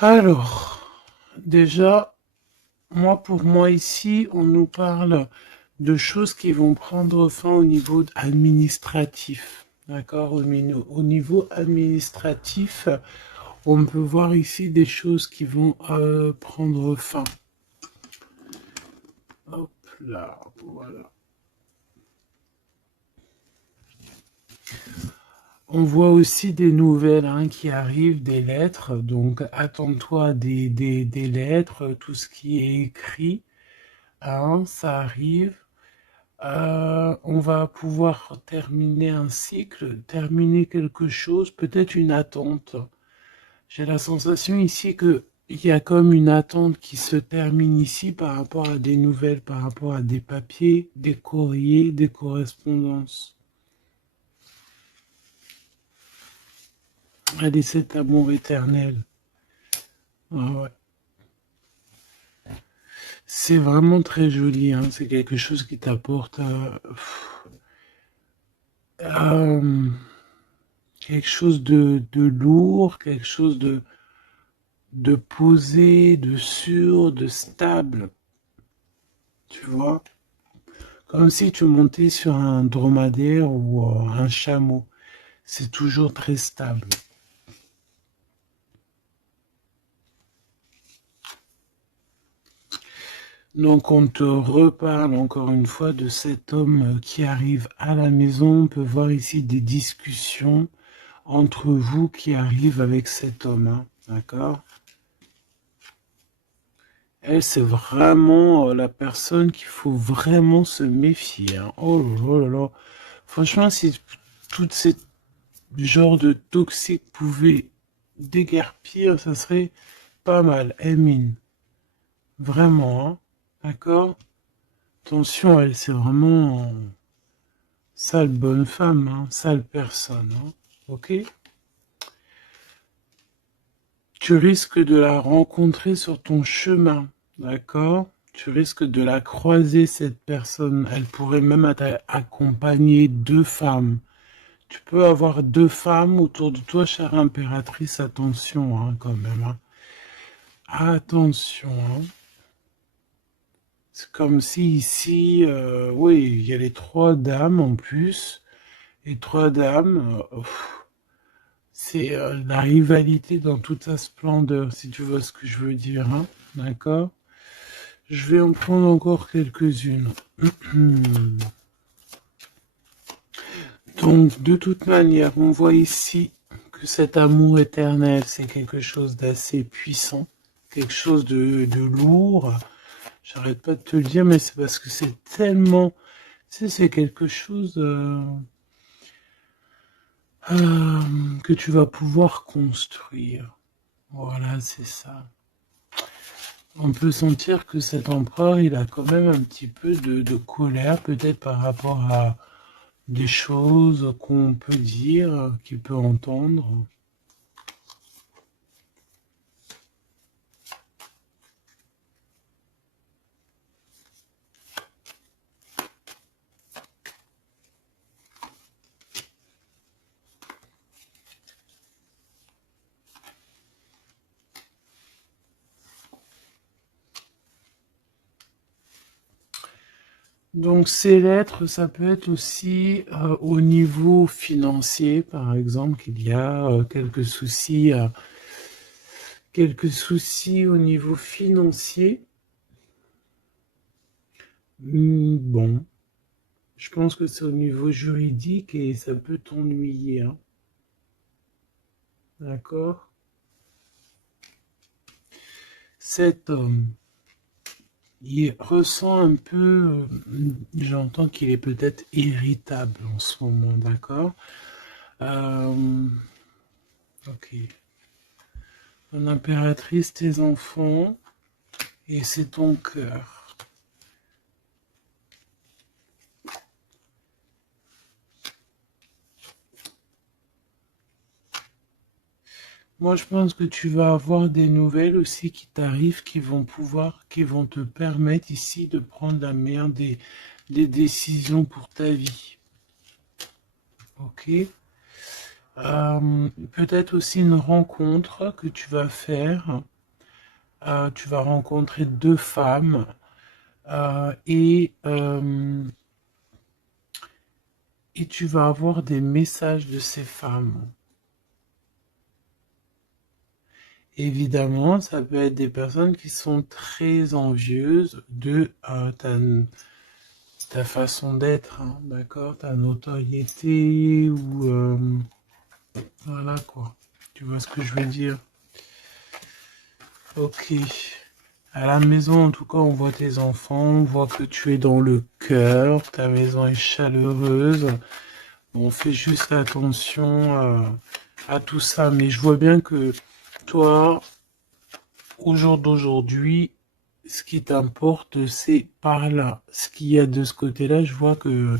Alors, déjà, pour moi ici, on nous parle de choses qui vont prendre fin au niveau administratif. D'accord? Au niveau administratif, on peut voir ici des choses qui vont prendre fin. Hop là, voilà. On voit aussi des nouvelles qui arrivent, des lettres. Donc, attends-toi à des lettres, tout ce qui est écrit. Ça arrive. On va pouvoir terminer un cycle, terminer quelque chose, peut-être une attente. J'ai la sensation ici que il y a comme une attente qui se termine ici par rapport à des nouvelles, par rapport à des papiers, des courriers, des correspondances. Allez, cet amour éternel. Ah ouais. C'est vraiment très joli, hein. C'est quelque chose qui t'apporte euh, quelque chose de lourd, quelque chose de posé, de sûr, de stable, tu vois. Comme si tu montais sur un dromadaire ou un chameau. C'est toujours très stable. Donc on te reparle encore une fois de cet homme qui arrive à la maison. On peut voir ici des discussions entre vous qui arrivent avec cet homme, hein. D'accord? Elle, c'est vraiment la personne qu'il faut vraiment se méfier, hein. Oh là là là. Franchement, si tout ce genre de toxique pouvait déguerpir, ça serait pas mal. Emine. Vraiment, hein. D'accord? Attention, elle, c'est vraiment sale bonne femme, hein. Sale personne, hein. Ok? Tu risques de la rencontrer sur ton chemin. D'accord? Tu risques de la croiser, cette personne. Elle pourrait même accompagner deux femmes. Tu peux avoir deux femmes autour de toi, chère impératrice. Attention, hein, quand même, hein. Attention, hein. C'est comme si ici, oui, il y a les trois dames en plus. Les trois dames, c'est la rivalité dans toute sa splendeur, si tu vois ce que je veux dire, hein. D'accord? Je vais en prendre encore quelques-unes. Donc, de toute manière, on voit ici que cet amour éternel, c'est quelque chose d'assez puissant, quelque chose de lourd. J'arrête pas de te le dire, mais c'est parce que c'est tellement, tu sais, c'est quelque chose que tu vas pouvoir construire. Voilà, c'est ça. On peut sentir que cet empereur, il a quand même un petit peu de colère, peut-être par rapport à des choses qu'on peut dire, qu'il peut entendre. Donc ces lettres, ça peut être aussi au niveau financier, par exemple, qu'il y a quelques soucis au niveau financier. Bon, je pense que c'est au niveau juridique et ça peut t'ennuyer, hein. D'accord? Cet homme, il ressent un peu, j'entends qu'il est peut-être irritable en ce moment, d'accord? Euh, ok. Ton impératrice, tes enfants, et c'est ton cœur. Moi, je pense que tu vas avoir des nouvelles aussi qui t'arrivent, qui vont te permettre ici de prendre la meilleure des décisions pour ta vie. Ok? Peut-être aussi une rencontre que tu vas faire. Tu vas rencontrer deux femmes euh, et, euh, et tu vas avoir des messages de ces femmes. Évidemment, ça peut être des personnes qui sont très envieuses de ta façon d'être, hein, d'accord, ta notoriété ou voilà quoi. Tu vois ce que je veux dire? Ok. À la maison, en tout cas, on voit tes enfants, on voit que tu es dans le cœur, ta maison est chaleureuse. On fait juste attention à tout ça, mais je vois bien que toi, au jour d'aujourd'hui, ce qui t'importe, c'est par là. Ce qu'il y a de ce côté-là, je vois que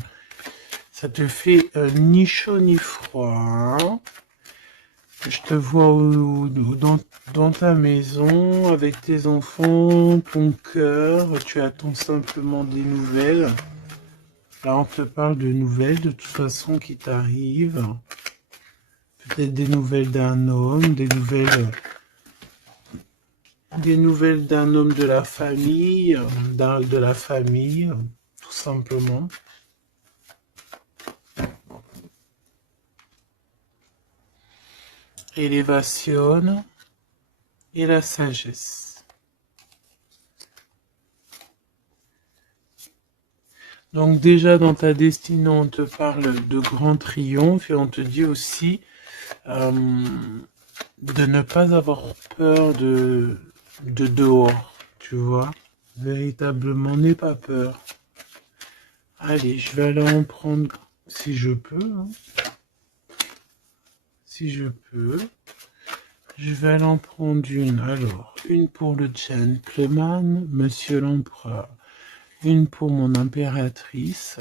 ça te fait ni chaud ni froid, hein. Je te vois dans ta maison, avec tes enfants, ton cœur, tu attends simplement des nouvelles. Là, on te parle de nouvelles, de toute façon, qui t'arrivent. Peut-être des nouvelles d'un homme, des nouvelles d'un homme de la famille, de la famille, tout simplement. Élévation et la sagesse. Donc déjà dans ta destinée, on te parle de grand triomphe et on te dit aussi euh, de ne pas avoir peur de dehors, tu vois. Véritablement, n'aie pas peur. Allez, je vais aller en prendre si je peux, hein. Si je peux. Je vais aller en prendre une. Alors, une pour le gentleman, monsieur l'empereur. Une pour mon impératrice.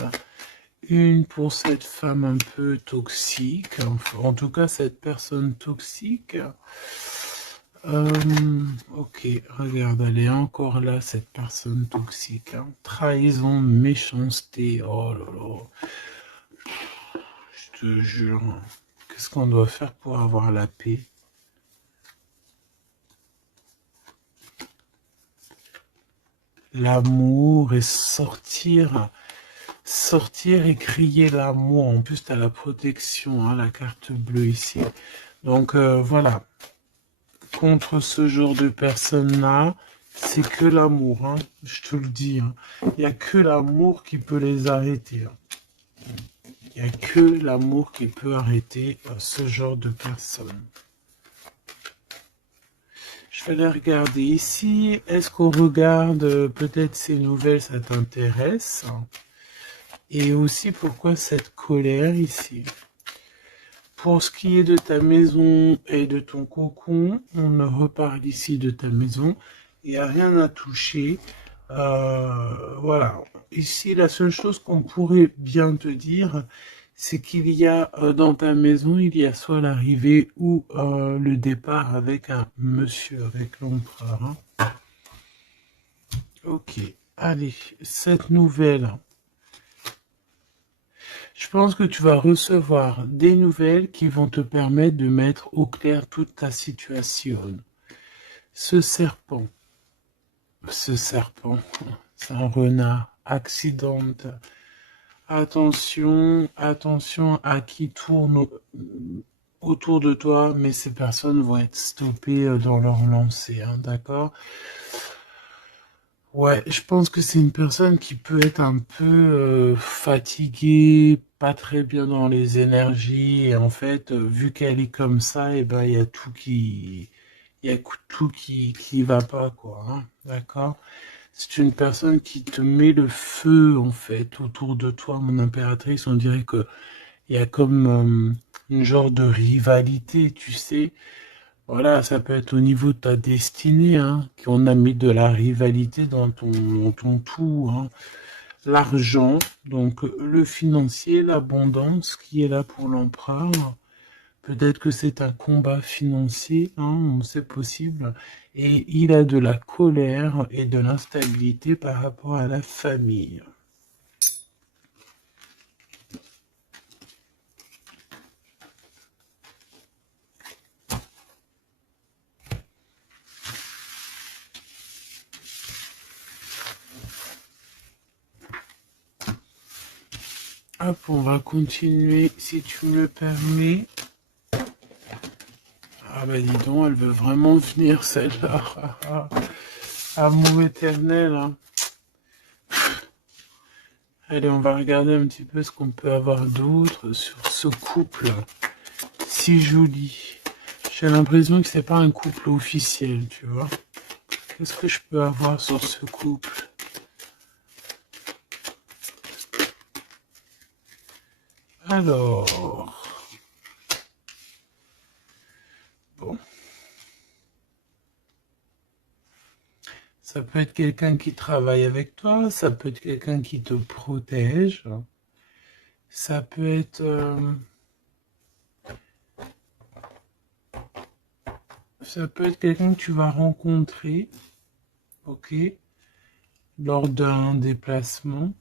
Une pour cette femme un peu toxique. En tout cas, cette personne toxique. Ok, regarde, elle est encore là, cette personne toxique, hein. Trahison, méchanceté. Oh là là. Je te jure. Qu'est-ce qu'on doit faire pour avoir la paix? L'amour et sortir et crier l'amour. En plus, tu as la protection, hein, la carte bleue ici. Donc voilà, contre ce genre de personnes-là, c'est que l'amour, hein, je te le dis, hein. Il n'y a que l'amour qui peut les arrêter, hein. Il n'y a que l'amour qui peut arrêter ce genre de personnes. Je vais les regarder ici. Est-ce qu'on regarde peut-être ces nouvelles, ça t'intéresse? Et aussi pourquoi cette colère ici? Pour ce qui est de ta maison et de ton cocon, on reparle ici de ta maison. Il n'y a rien à toucher. Voilà. Ici, la seule chose qu'on pourrait bien te dire, c'est qu'il y a dans ta maison, il y a soit l'arrivée ou le départ avec un monsieur, avec l'empereur, hein. Ok. Allez, cette nouvelle. Je pense que tu vas recevoir des nouvelles qui vont te permettre de mettre au clair toute ta situation. Ce serpent, ce serpent, c'est un renard, accidente. Attention, attention à qui tourne autour de toi, mais ces personnes vont être stoppées dans leur lancée, hein, d'accord? Ouais, je pense que c'est une personne qui peut être un peu fatiguée, pas très bien dans les énergies, et en fait, vu qu'elle est comme ça, et ben il y a il y a tout qui va pas, quoi, hein, d'accord? C'est une personne qui te met le feu, en fait, autour de toi, mon impératrice. On dirait que il y a comme une genre de rivalité, tu sais. Voilà, ça peut être au niveau de ta destinée, hein, qu'on a mis de la rivalité dans ton tout, hein. L'argent, donc le financier, l'abondance qui est là pour l'empereur. Peut-être que c'est un combat financier, hein, c'est possible. Et il a de la colère et de l'instabilité par rapport à la famille. Hop, on va continuer, si tu me le permets. Ah bah dis donc, elle veut vraiment venir celle-là. Amour éternel, hein. Allez, on va regarder un petit peu ce qu'on peut avoir d'autre sur ce couple si joli. J'ai l'impression que c'est pas un couple officiel, tu vois. Qu'est-ce que je peux avoir sur ce couple? Alors, bon, ça peut être quelqu'un qui travaille avec toi, ça peut être quelqu'un qui te protège, ça peut être, quelqu'un que tu vas rencontrer, ok, lors d'un déplacement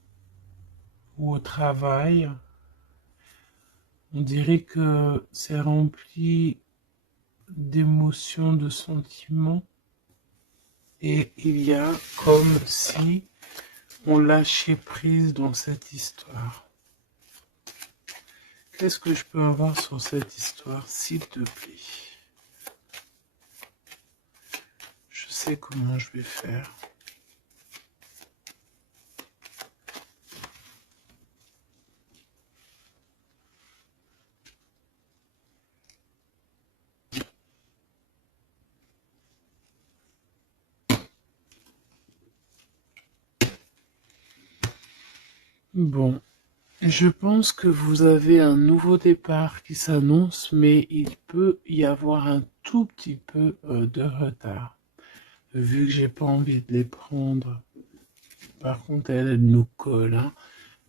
ou au travail. On dirait que c'est rempli d'émotions, de sentiments, et il y a comme si on lâchait prise dans cette histoire. Qu'est-ce que je peux avoir sur cette histoire, s'il te plaît? Je sais comment je vais faire. Bon, je pense que vous avez un nouveau départ qui s'annonce, mais il peut y avoir un tout petit peu de retard. Vu que j'ai pas envie de les prendre. Par contre, elle nous colle, hein.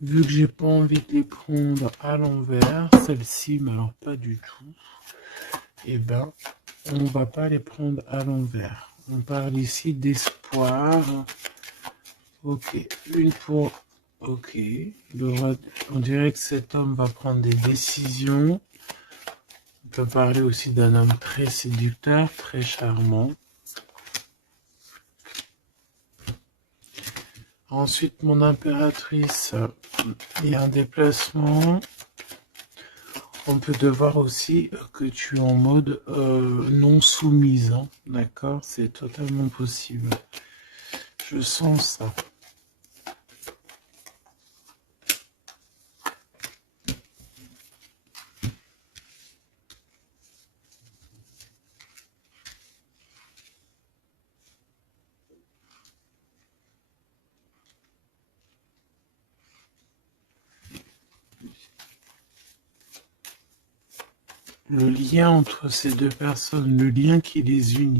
Vu que j'ai pas envie de les prendre à l'envers, celle-ci, mais alors pas du tout, eh ben, on va pas les prendre à l'envers. On parle ici d'espoir. Ok, une pour... Ok, on dirait que cet homme va prendre des décisions. On peut parler aussi d'un homme très séducteur, très charmant. Ensuite, mon impératrice, il y a un déplacement. On peut devoir aussi que tu es en mode non soumise, hein. D'accord? C'est totalement possible. Je sens ça. Le lien entre ces deux personnes, le lien qui les unit.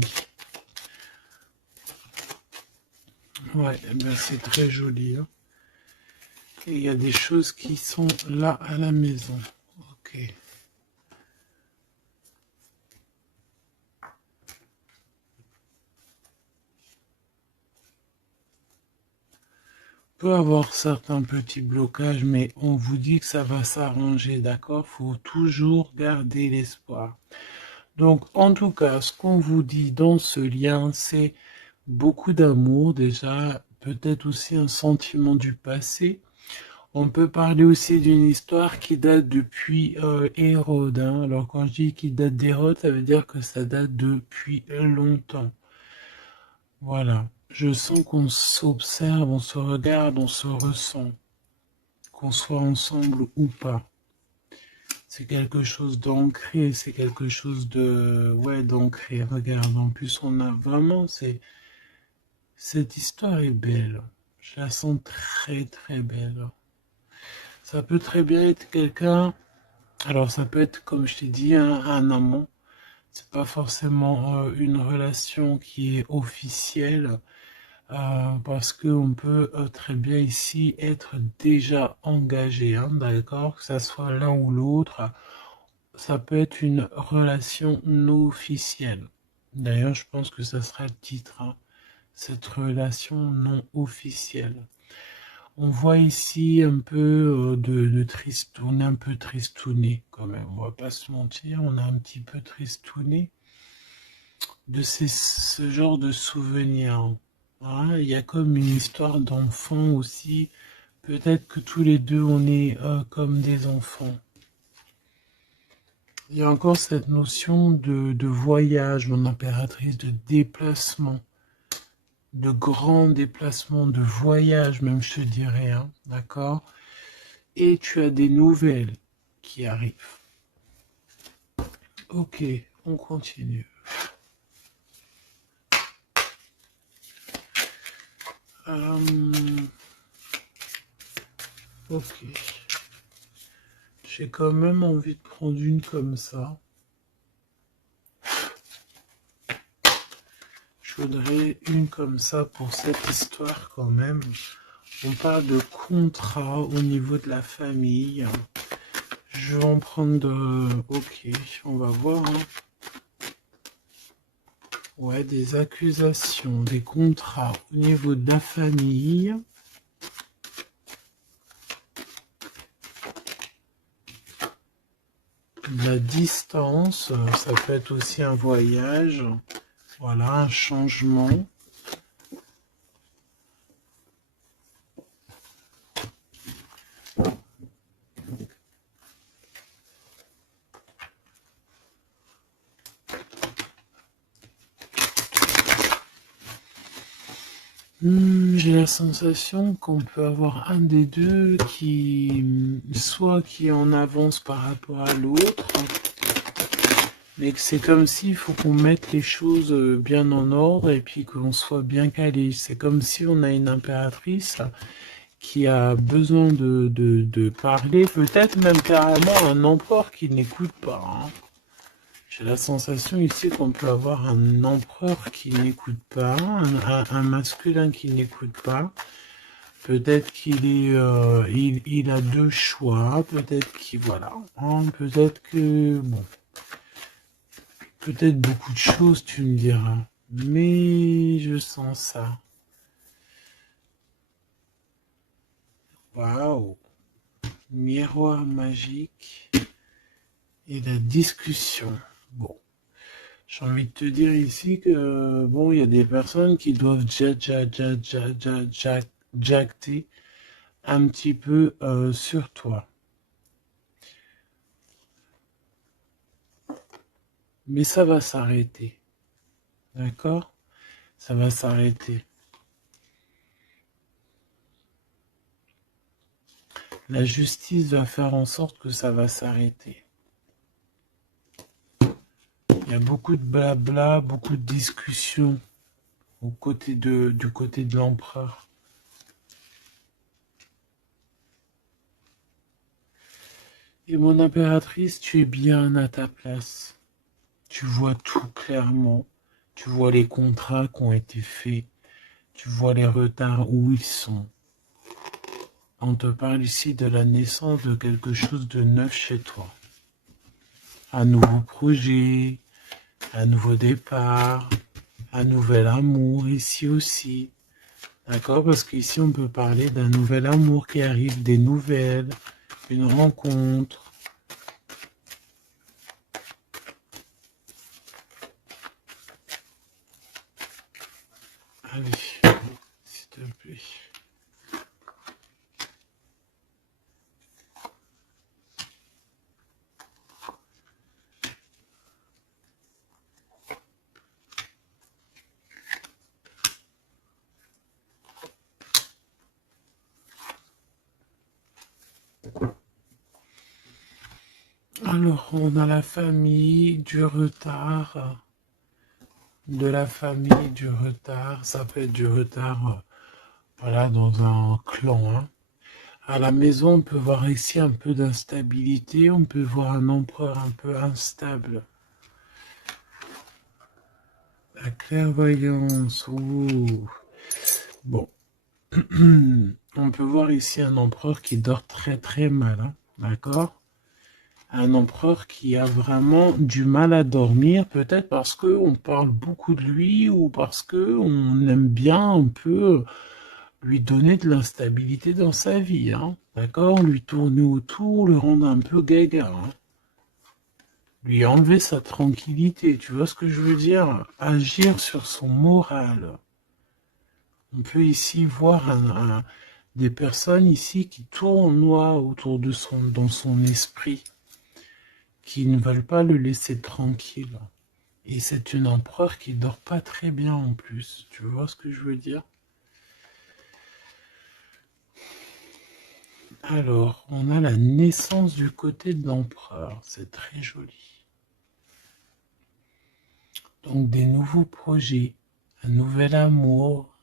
Ouais, eh ben c'est très joli, hein. Et il y a des choses qui sont là à la maison. Ok. On peut avoir certains petits blocages, mais on vous dit que ça va s'arranger, d'accord? Faut toujours garder l'espoir. Donc, en tout cas, ce qu'on vous dit dans ce lien, c'est beaucoup d'amour déjà, peut-être aussi un sentiment du passé. On peut parler aussi d'une histoire qui date depuis Hérode, hein. Alors quand je dis qu'il date d'Hérode, ça veut dire que ça date depuis longtemps. Voilà. Je sens qu'on s'observe, on se regarde, on se ressent, qu'on soit ensemble ou pas. C'est quelque chose d'ancré, c'est quelque chose de... Ouais, d'ancré. Regarde, en plus, on a vraiment... Cette histoire est belle. Je la sens très, très belle. Ça peut très bien être quelqu'un... Alors, ça peut être, comme je t'ai dit, un amant. C'est pas forcément une relation qui est officielle. Parce qu'on peut très bien ici être déjà engagé, hein, d'accord? Que ça soit l'un ou l'autre. Ça peut être une relation non officielle. D'ailleurs, je pense que ça sera le titre, hein, cette relation non officielle. On voit ici un peu de triste, on est un peu tristouné quand même, on va pas se mentir, on est un petit peu tristouné de ce genre de souvenirs, hein. Il y a comme une histoire d'enfant aussi Peut-être que tous les deux, on est comme des enfants. Il y a encore cette notion de voyage, mon impératrice, de déplacement, de grand déplacement, de voyage même, je te dirais, hein, d'accord? Et tu as des nouvelles qui arrivent. Ok, on continue. Ok. J'ai quand même envie de prendre une comme ça. Je voudrais une comme ça pour cette histoire quand même. On parle de contrat au niveau de la famille. Je vais en prendre... Ok, on va voir. Hein. Ouais, des accusations, des contrats au niveau de la famille. La distance, ça peut être aussi un voyage. Voilà, un changement. J'ai la sensation qu'on peut avoir un des deux qui, soit qui est en avance par rapport à l'autre, mais que c'est comme s'il faut qu'on mette les choses bien en ordre et puis qu'on soit bien calé. C'est comme si on a une impératrice qui a besoin de parler, peut-être même carrément un empereur qui n'écoute pas. Hein. J'ai la sensation ici qu'on peut avoir un empereur qui n'écoute pas, un masculin qui n'écoute pas. Peut-être qu'il est, il a deux choix. Peut-être qu'il voilà. Hein, peut-être que bon, peut-être beaucoup de choses, tu me diras. Mais je sens ça. Waouh, miroir magique et la discussion. Bon. J'ai envie de te dire ici que, bon, il y a des personnes qui doivent jacter un petit peu sur toi. Mais ça va s'arrêter. D'accord? Ça va s'arrêter. La justice va faire en sorte que ça va s'arrêter. Il y a beaucoup de blabla, beaucoup de discussions du côté de l'empereur. Et mon impératrice, tu es bien à ta place. Tu vois tout clairement. Tu vois les contrats qui ont été faits. Tu vois les retards où ils sont. On te parle ici de la naissance de quelque chose de neuf chez toi. Un nouveau projet, un nouveau départ, un nouvel amour ici aussi. D'accord? Parce qu'ici, on peut parler d'un nouvel amour qui arrive, des nouvelles, une rencontre. Allez, s'il te plaît. Alors, on a la famille, du retard, de la famille, du retard. Ça peut être du retard, voilà, dans un clan. Hein. À la maison, on peut voir ici un peu d'instabilité. On peut voir un empereur un peu instable. La clairvoyance. Ouh. Bon. On peut voir ici un empereur qui dort très très mal. Hein. D'accord? Un empereur qui a vraiment du mal à dormir, peut-être parce qu'on parle beaucoup de lui ou parce qu'on aime bien un peu lui donner de l'instabilité dans sa vie, hein, d'accord? Lui tourner autour, le rendre un peu gaga, hein. Lui enlever sa tranquillité, tu vois ce que je veux dire? Agir sur son moral. On peut ici voir des personnes ici qui tournoient autour de dans son esprit, qui ne veulent pas le laisser tranquille. Et c'est une empereur qui dort pas très bien en plus. Tu vois ce que je veux dire? Alors, on a la naissance du côté de l'empereur. C'est très joli. Donc, des nouveaux projets, un nouvel amour,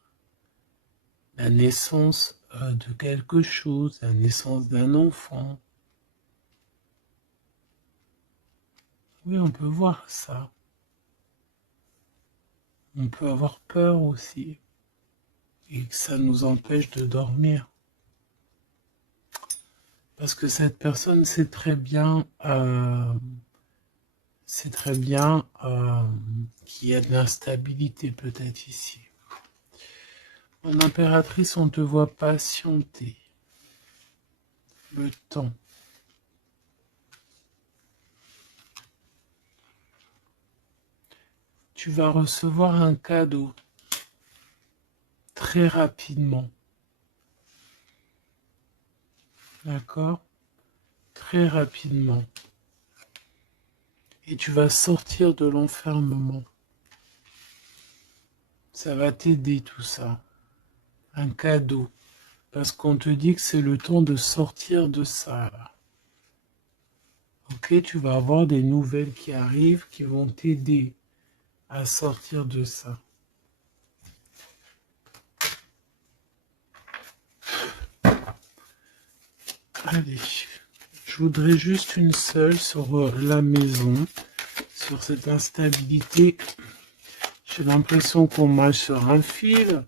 la naissance de quelque chose, la naissance d'un enfant. Oui, on peut voir ça. On peut avoir peur aussi. Et que ça nous empêche de dormir. Parce que cette personne sait très bien qu'il y a de l'instabilité peut-être ici. Mon impératrice, on te voit patienter. Le temps. Tu vas recevoir un cadeau très rapidement. D'accord? Très rapidement. Et tu vas sortir de l'enfermement. Ça va t'aider tout ça. Un cadeau. Parce qu'on te dit que c'est le temps de sortir de ça, là. Ok, tu vas avoir des nouvelles qui arrivent qui vont t'aider à sortir de ça. Allez, je voudrais juste une seule sur la maison, sur cette instabilité. J'ai l'impression qu'on marche sur un fil.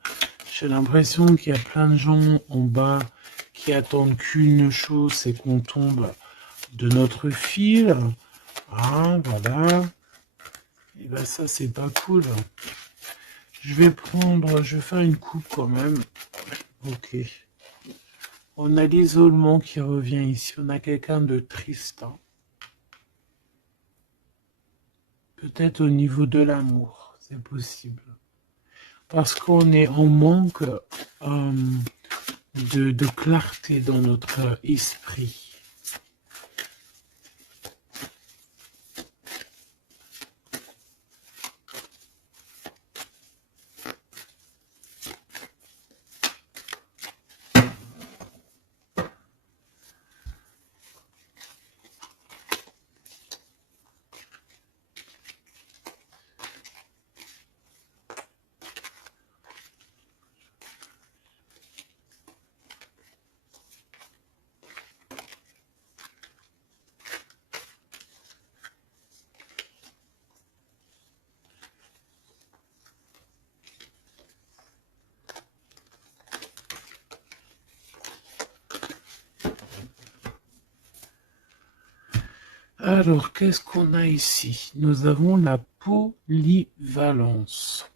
J'ai l'impression qu'il y a plein de gens en bas qui attendent qu'une chose, c'est qu'on tombe de notre fil. Ah, voilà. Et ben ça, c'est pas cool. Je vais faire une coupe quand même. Ok. On a l'isolement qui revient ici. On a quelqu'un de triste. Hein. Peut-être au niveau de l'amour, c'est possible. Parce qu'on est en manque de clarté dans notre esprit. Alors, qu'est-ce qu'on a ici? Nous avons la polyvalence.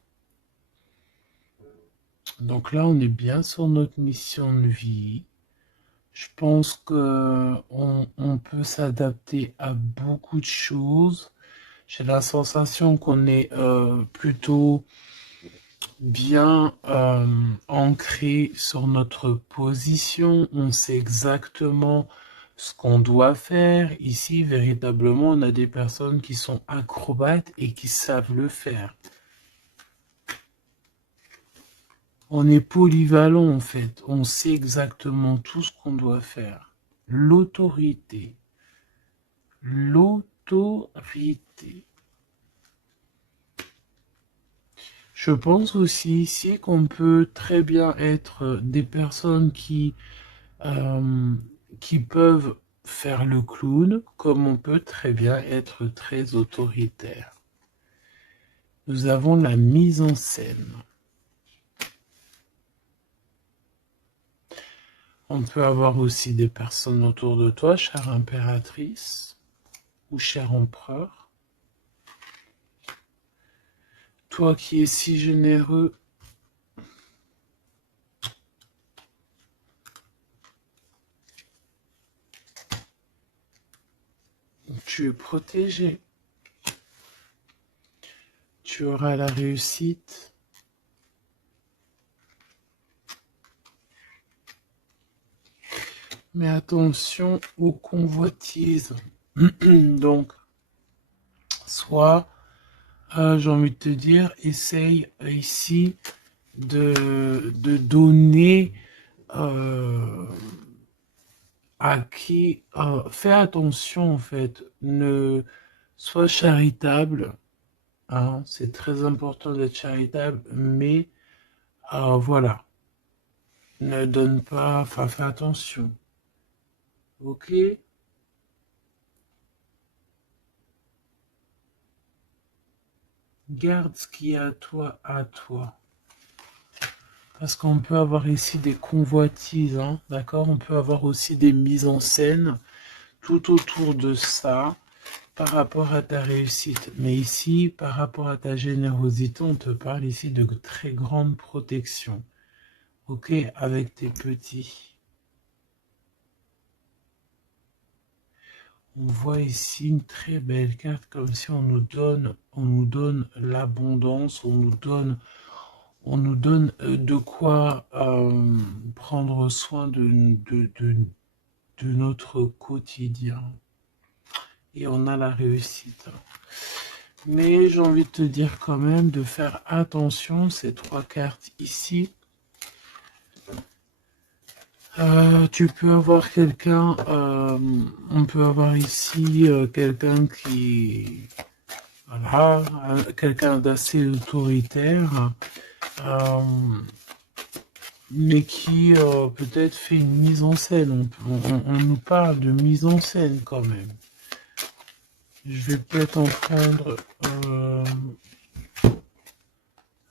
Donc là, on est bien sur notre mission de vie. Je pense que on peut s'adapter à beaucoup de choses. J'ai la sensation qu'on est plutôt bien ancré sur notre position. On sait exactement ce qu'on doit faire. Ici, véritablement, on a des personnes qui sont acrobates et qui savent le faire. On est polyvalent en fait. On sait exactement tout ce qu'on doit faire. L'autorité. L'autorité. Je pense aussi ici qu'on peut très bien être des personnes euh, qui peuvent faire le clown, comme on peut très bien être très autoritaire. Nous avons la mise en scène. On peut avoir aussi des personnes autour de toi, chère impératrice ou cher empereur. Toi qui es si généreux, tu es protégé. Tu auras la réussite. Mais attention aux convoitises. Donc, soit, j'ai envie de te dire, essaye ici de donner à qui... fais attention, en fait. Ne sois charitable. Hein, c'est très important d'être charitable, mais voilà. Ne donne pas... Enfin, fais attention. Ok? Garde ce qui est à toi, à toi. Parce qu'on peut avoir ici des convoitises, hein, d'accord? On peut avoir aussi des mises en scène tout autour de ça par rapport à ta réussite. Mais ici, par rapport à ta générosité, on te parle ici de très grande protection. Ok? Avec tes petits. On voit ici une très belle carte, comme si on nous donne l'abondance, on nous donne de quoi prendre soin de notre quotidien. Et on a la réussite. Mais j'ai envie de te dire quand même de faire attention, ces trois cartes ici. Tu peux avoir quelqu'un, on peut avoir ici quelqu'un qui, voilà, quelqu'un d'assez autoritaire, euh, mais qui peut-être fait une mise en scène. On nous parle de mise en scène quand même. Je vais peut-être en prendre...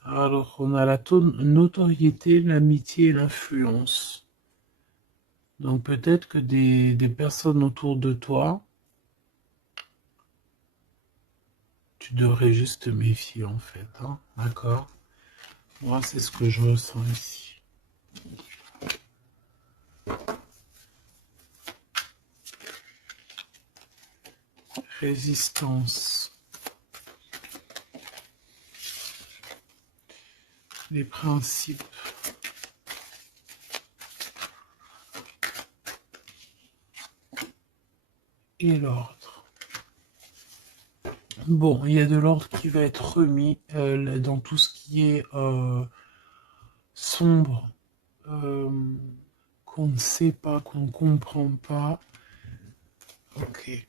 alors, on a la notoriété, l'amitié et l'influence. Donc peut-être que des personnes autour de toi, tu devrais juste te méfier en fait. Hein, d'accord? Moi, c'est ce que je ressens ici. Résistance. Les principes. Et l'ordre. Bon, il y a de l'ordre qui va être remis dans tout ce qui est sombre, qu'on ne sait pas, qu'on ne comprend pas. Ok.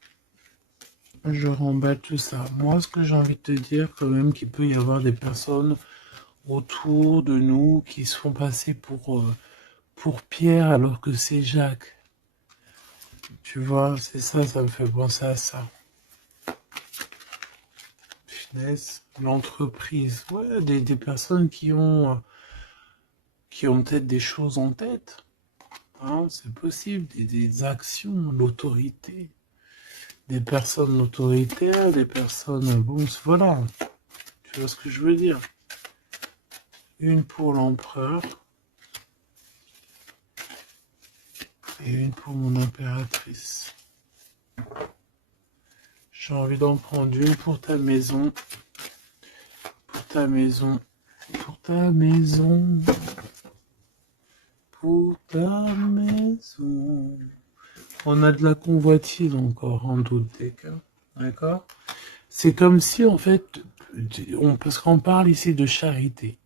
Je remballe tout ça. Moi, ce que j'ai envie de te dire, quand même, qu'il peut y avoir des personnes autour de nous qui se font passer pour Pierre alors que c'est Jacques. Tu vois, c'est ça, ça me fait penser à ça. Finesse, l'entreprise. Ouais, des personnes qui ont peut-être des choses en tête. Hein, c'est possible, des actions, l'autorité. Des personnes autoritaires, des personnes... Bon, voilà. Tu vois ce que je veux dire? Une pour l'empereur. Et une pour mon impératrice. J'ai envie d'en prendre une pour ta maison. Pour ta maison. Pour ta maison. Pour ta maison. On a de la convoitise encore en doute des cas. D'accord? C'est comme si en fait, parce qu'on parle ici de charité.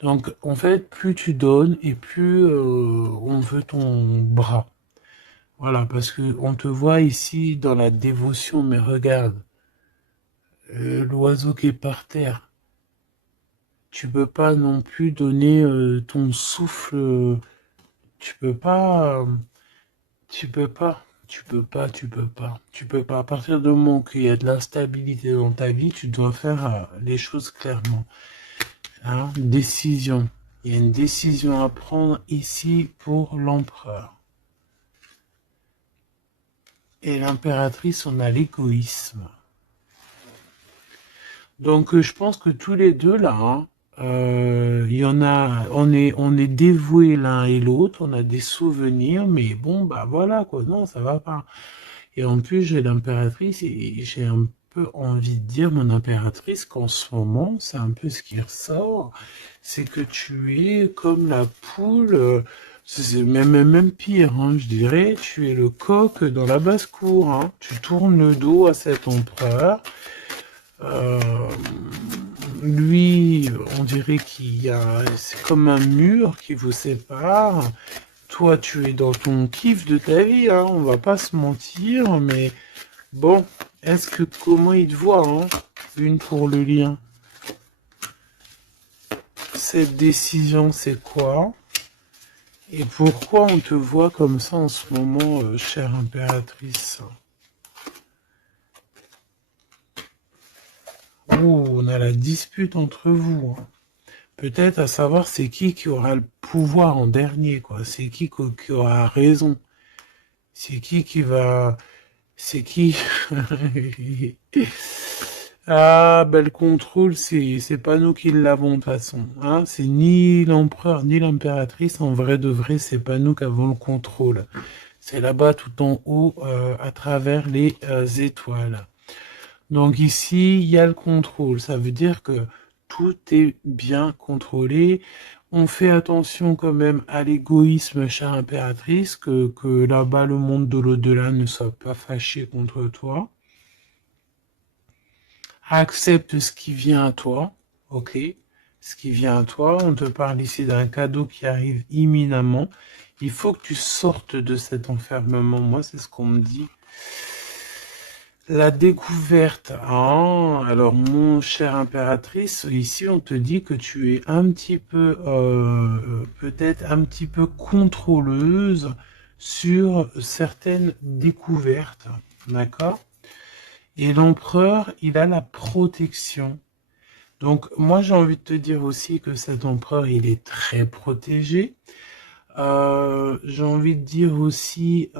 Donc en fait, plus tu donnes et plus on veut ton bras. Voilà, parce que on te voit ici dans la dévotion, mais regarde, l'oiseau qui est par terre, tu peux pas non plus donner ton souffle, tu peux pas, tu peux pas, tu peux pas, tu peux pas, tu peux pas. À partir du moment qu'il y a de l'instabilité dans ta vie, tu dois faire les choses clairement. Hein, décision. Il y a une décision à prendre ici pour l'empereur. Et l'impératrice, on a l'égoïsme. Donc je pense que tous les deux là, hein, il y en a, on est dévoués l'un et l'autre, on a des souvenirs, mais bon bah voilà quoi, non ça va pas. Et en plus j'ai l'impératrice et j'ai un peu envie de dire mon impératrice qu'en ce moment c'est un peu ce qui ressort, c'est que tu es comme la poule C'est même pire, hein, je dirais, tu es le coq dans la basse-cour, hein. Tu tournes le dos à cet empereur. Euh, Lui, on dirait qu'il y a, c'est comme un mur qui vous sépare. Toi, tu es dans ton kiff de ta vie, hein, on va pas se mentir, mais bon, comment il te voit, hein, une pour le lien. Cette décision, c'est quoi? Et pourquoi on te voit comme ça en ce moment, chère impératrice? Oh, on a la dispute entre vous, hein. Peut-être à savoir c'est qui aura le pouvoir en dernier, quoi. C'est qui aura raison. C'est qui va... C'est qui... Ah, ben le contrôle, c'est pas nous qui l'avons de toute façon. Hein. C'est ni l'empereur ni l'impératrice. En vrai de vrai, c'est pas nous qui avons le contrôle. C'est là-bas tout en haut, à travers les étoiles. Donc ici, il y a le contrôle. Ça veut dire que tout est bien contrôlé. On fait attention quand même à l'égoïsme, chère impératrice, que là-bas, le monde de l'au-delà ne soit pas fâché contre toi. Accepte ce qui vient à toi, ok? Ce qui vient à toi. On te parle ici d'un cadeau qui arrive imminemment. Il faut que tu sortes de cet enfermement. Moi, c'est ce qu'on me dit. La découverte. Ah, alors, mon cher impératrice, ici, on te dit que tu es un petit peu, peut-être un petit peu contrôleuse sur certaines découvertes. D'accord? Et l'empereur, il a la protection. Donc, moi, j'ai envie de te dire aussi que cet empereur, il est très protégé. J'ai envie de dire aussi,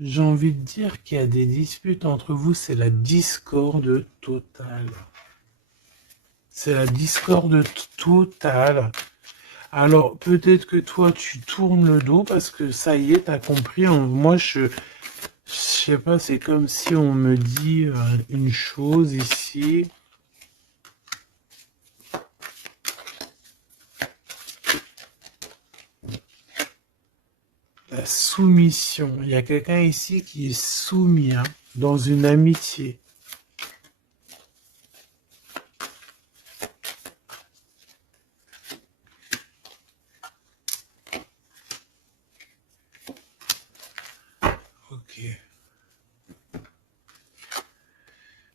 j'ai envie de dire qu'il y a des disputes entre vous, c'est la discorde totale. C'est la discorde totale. Alors, peut-être que toi, tu tournes le dos parce que ça y est, t'as compris. Moi, je sais pas, c'est comme si on me dit une chose ici. La soumission. Il y a quelqu'un ici qui est soumis, hein, dans une amitié. Ok.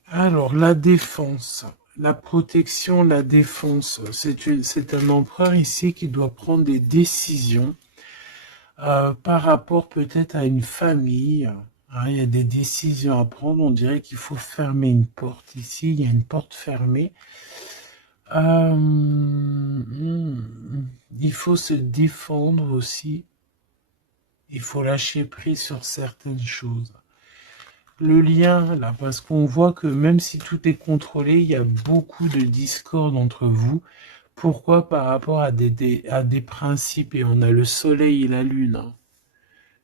Alors, la défense. La protection, la défense. C'est un empereur ici qui doit prendre des décisions par rapport peut-être à une famille. Hein, il y a des décisions à prendre. On dirait qu'il faut fermer une porte ici. Il y a une porte fermée. Il faut se défendre aussi. Il faut lâcher prise sur certaines choses. Le lien, là, parce qu'on voit que même si tout est contrôlé, il y a beaucoup de discorde entre vous. Pourquoi? Par rapport à des principes. Et on a le soleil et la lune. Hein.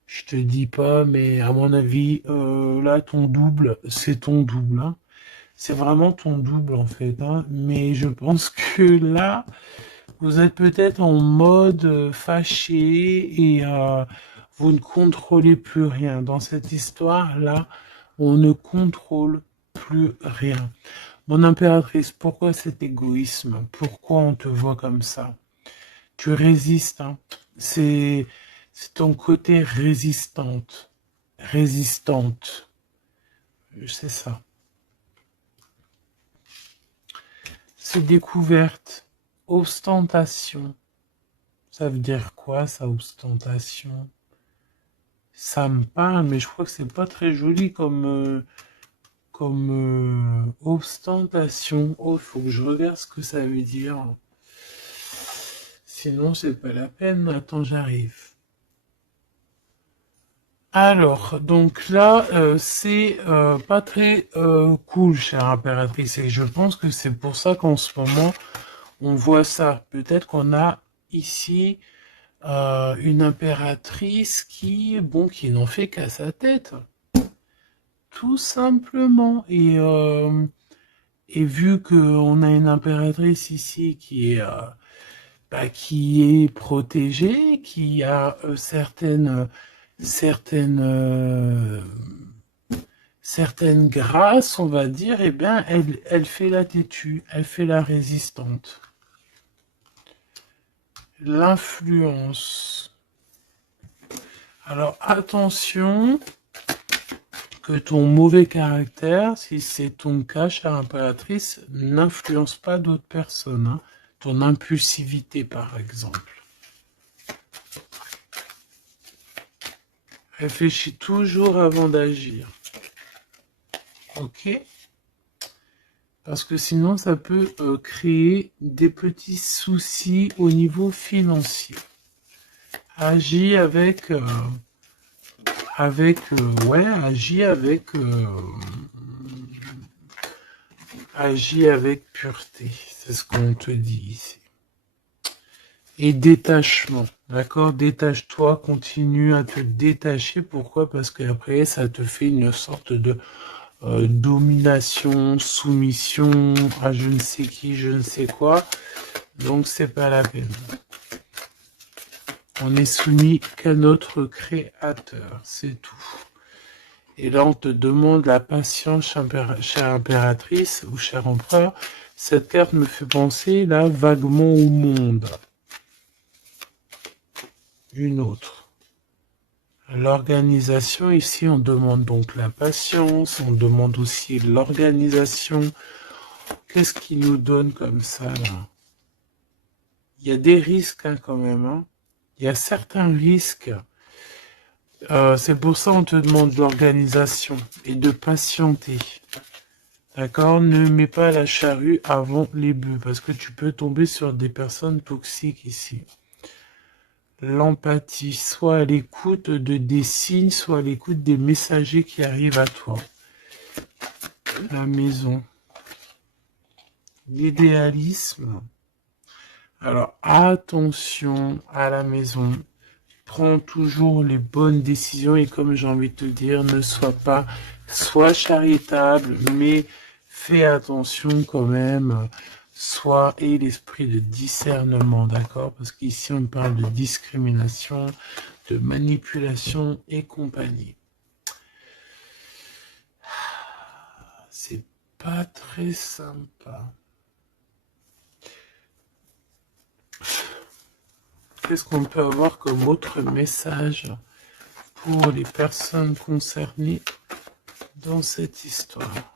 Je te dis pas, mais à mon avis, là, ton double, c'est ton double. Hein. C'est vraiment ton double, en fait. Hein. Mais je pense que là, vous êtes peut-être en mode fâché et vous ne contrôlez plus rien. Dans cette histoire-là, on ne contrôle plus rien. Mon impératrice, pourquoi cet égoïsme? Pourquoi on te voit comme ça? Tu résistes, hein. C'est ton côté résistante. Résistante. C'est ça. C'est découverte. Ostentation. Ça veut dire quoi, ça, ostentation? Ça me parle, mais je crois que c'est pas très joli comme ostentation. Oh, il faut que je regarde ce que ça veut dire. Sinon, c'est pas la peine. Attends, j'arrive. Alors, donc là, c'est pas très cool, chère impératrice, et je pense que c'est pour ça qu'en ce moment, on voit ça. Peut-être qu'on a ici une impératrice bon, qui n'en fait qu'à sa tête, tout simplement. Et vu qu'on a une impératrice ici qui est qui est protégée, qui a certaines grâces, on va dire, eh bien, elle fait la têtue, elle fait la résistante. L'influence. Alors, attention que ton mauvais caractère, si c'est ton cas, chère impératrice, n'influence pas d'autres personnes. Hein. Ton impulsivité, par exemple. Réfléchis toujours avant d'agir. Ok? Parce que sinon, ça peut créer des petits soucis au niveau financier. Agis agis avec pureté. C'est ce qu'on te dit ici. Et détachement, d'accord? Détache-toi, continue à te détacher. Pourquoi? Parce qu'après, ça te fait une sorte de domination, soumission à je ne sais qui, je ne sais quoi. Donc, c'est pas la peine. On est soumis qu'à notre créateur, c'est tout. Et là, on te demande la patience, chère impératrice ou cher empereur. Cette carte me fait penser là vaguement au monde. Une autre. L'organisation, ici, on demande donc la patience, on demande aussi l'organisation. Qu'est-ce qui nous donne comme ça, là? Il y a des risques, hein, quand même. Hein. Il y a certains risques. C'est pour ça qu'on te demande l'organisation et de patienter. D'accord? Ne mets pas la charrue avant les bœufs, parce que tu peux tomber sur des personnes toxiques ici. L'empathie, soit à l'écoute des signes, soit à l'écoute des messagers qui arrivent à toi. La maison. L'idéalisme. Alors, attention à la maison. Prends toujours les bonnes décisions et comme j'ai envie de te dire, ne sois charitable, mais fais attention quand même. Aie l'esprit de discernement, d'accord? Parce qu'ici, on parle de discrimination, de manipulation et compagnie. C'est pas très sympa. Qu'est-ce qu'on peut avoir comme autre message pour les personnes concernées dans cette histoire?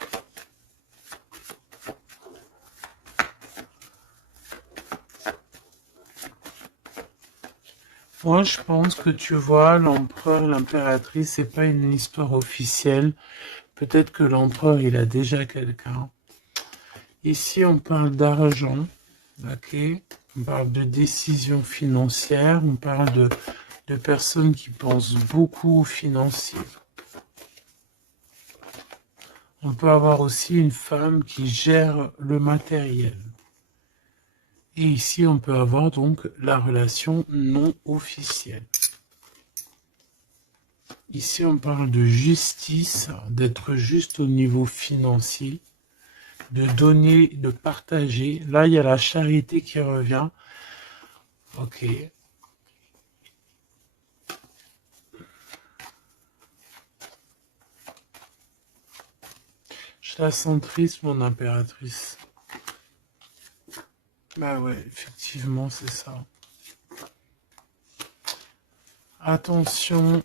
Moi, je pense que tu vois, l'empereur, l'impératrice, c'est pas une histoire officielle. Peut-être que l'empereur, il a déjà quelqu'un. Ici, on parle d'argent, ok? On parle de décisions financières, on parle de personnes qui pensent beaucoup aux financiers. On peut avoir aussi une femme qui gère le matériel. Et ici, on peut avoir donc la relation non officielle. Ici, on parle de justice, d'être juste au niveau financier, de donner, de partager. Là, il y a la charité qui revient. Ok. Je la sens triste, mon impératrice. Bah ouais, effectivement, c'est ça. Attention.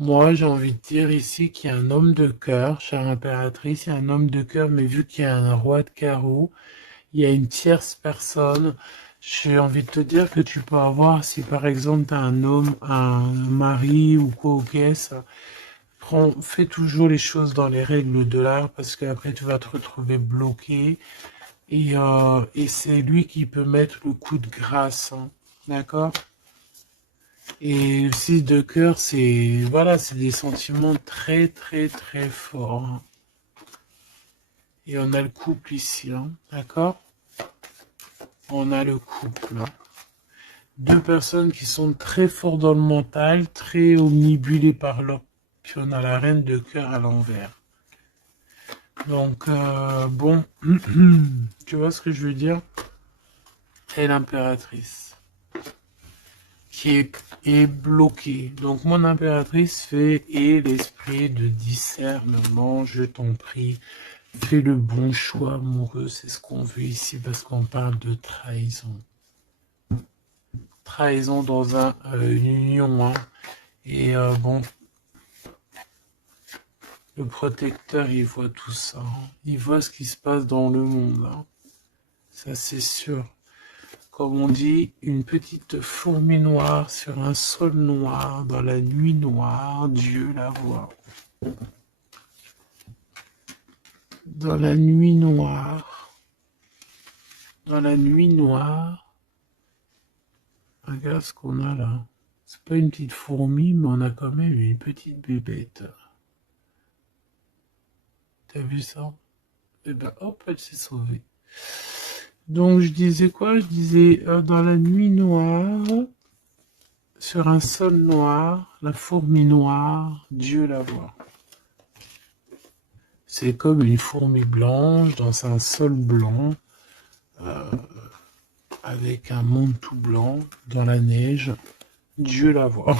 Moi, j'ai envie de dire ici qu'il y a un homme de cœur, chère impératrice, il y a un homme de cœur, mais vu qu'il y a un roi de carreau, il y a une tierce personne. J'ai envie de te dire que tu peux avoir, si par exemple tu as un homme, un mari ou quoi au caisse, fais toujours les choses dans les règles de l'art parce qu'après tu vas te retrouver bloqué et c'est lui qui peut mettre le coup de grâce, hein. D'accord? Et aussi de cœur, c'est voilà, c'est des sentiments très très très forts. Hein. Et on a le couple ici, hein. D'accord? On a le couple. Hein. Deux personnes qui sont très fortes dans le mental, très omnibulées par leur... Puis on a la reine de cœur à l'envers. Donc, bon, tu vois ce que je veux dire? Et l'impératrice qui est bloquée. Donc, mon impératrice fait et l'esprit de discernement, je t'en prie, fais le bon choix amoureux, c'est ce qu'on veut ici parce qu'on parle de trahison. Trahison dans une union, hein. Et bon, le protecteur, il voit tout ça, hein. Il voit ce qui se passe dans le monde, hein. Ça, c'est sûr. Comme on dit, une petite fourmi noire sur un sol noir, dans la nuit noire, Dieu la voit. Dans la nuit noire, dans la nuit noire, regarde ce qu'on a là. C'est pas une petite fourmi, mais on a quand même une petite bébête. T'as vu ça? Et ben hop, elle s'est sauvée. Donc je disais quoi? Je disais dans la nuit noire, sur un sol noir, la fourmi noire, Dieu la voit. C'est comme une fourmi blanche dans un sol blanc, euh, avec un monde tout blanc, dans la neige, Dieu la voit.